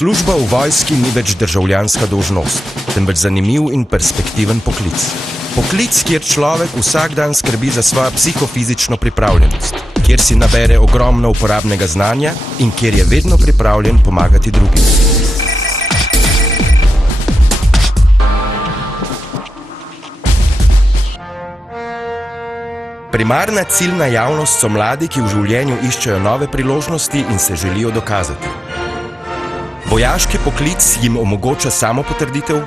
Služba v vojski ni več državljanska dolžnost, temveč zanimiv in perspektiven poklic. Poklic, kjer človek vsak dan skrbi za svojo psihofizično pripravljenost, kjer si nabere ogromno uporabnega znanja in kjer je vedno pripravljen pomagati drugim. Primarna ciljna javnost so mladi, ki v življenju iščejo nove priložnosti in se želijo dokazati. Vojaški poklic jim omogoča samopotrditev,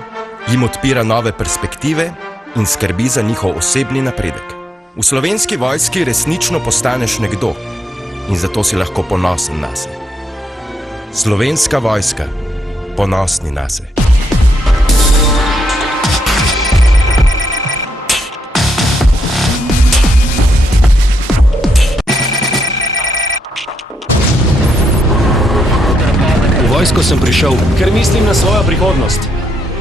jim odpira nove perspektive in skrbi za njihov osebni napredek. V Slovenski vojski resnično postaneš nekdo in zato si lahko ponosen nase. Slovenska vojska, ponosni nase. V vojsko sem prišel, ker mislim na svojo prihodnost.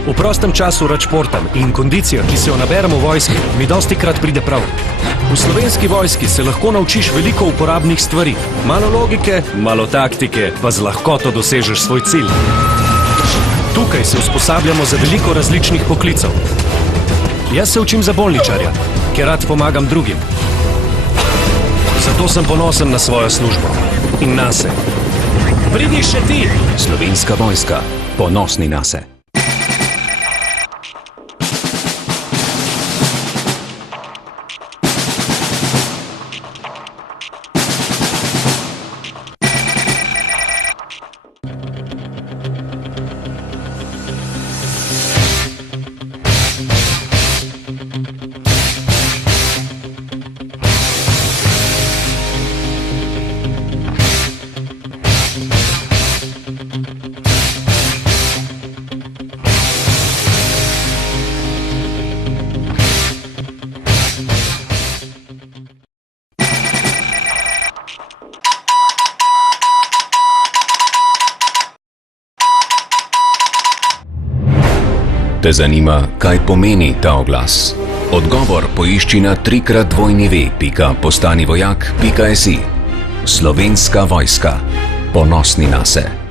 V prostem času rad športam in kondicija, ki se jo naberem v vojski, mi dostikrat pride prav. V Slovenski vojski se lahko naučiš veliko uporabnih stvari. Malo logike, malo taktike, pa z lahkoto dosežeš svoj cilj. Tukaj se usposabljamo za veliko različnih poklicev. Jaz se učim za bolničarja, ker rad pomagam drugim. Zato sem ponosen na svojo službo in nase. Pridi še ti! Slovenska vojska, ponosni nase. Te zanima, kaj pomeni ta oglas? Odgovor poišči na www.postanivojak.si. Slovenska vojska, ponosni nase.